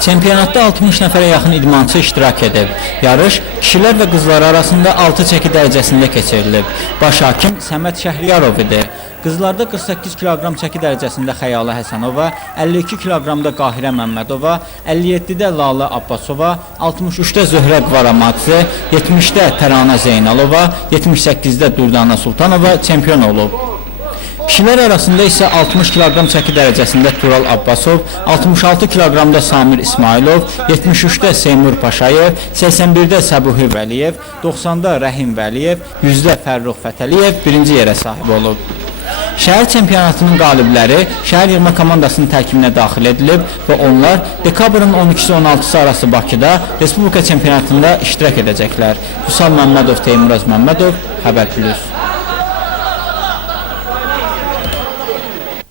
Çempionatda 60 nəfərə yaxın idmançı iştirak edib. Yarış kişilər və qızlar arasında 6 çəki dərəcəsində keçirilib. Baş hakim Səməd Şəhriyarov idi. Qızlarda 48 kiloqram çəki dərəcəsində Xəyalə Həsənova, 52 kiloqramda Qahirə Məmmədova, 57-də Lalə Abbasova, 63-də Zöhrə Qvaramadze, 70-də Təranə Zeynalova, 78-də Durdana Sultanova çempion olub. Kişilər arasında isə 60 kiloqram çəki dərəcəsində Tural Abbasov, 66 kiloqramda Samir İsmailov, 73-də Seymur Paşayev, 81-də Səbuhi Vəliyev, 90-da Rəhim Vəliyev, 100-də Fərrux Fətəliyev birinci yerə sahib olub. Şəhər çempionatının qalibləri şəhər yığma komandasının tərkibinə daxil edilib və onlar dekabrın 12-16-sı arası Bakıda Respublika çempionatında iştirak edəcəklər. Vüsal Məmmədov, Teymur Məmmədov, Xəbər Plus.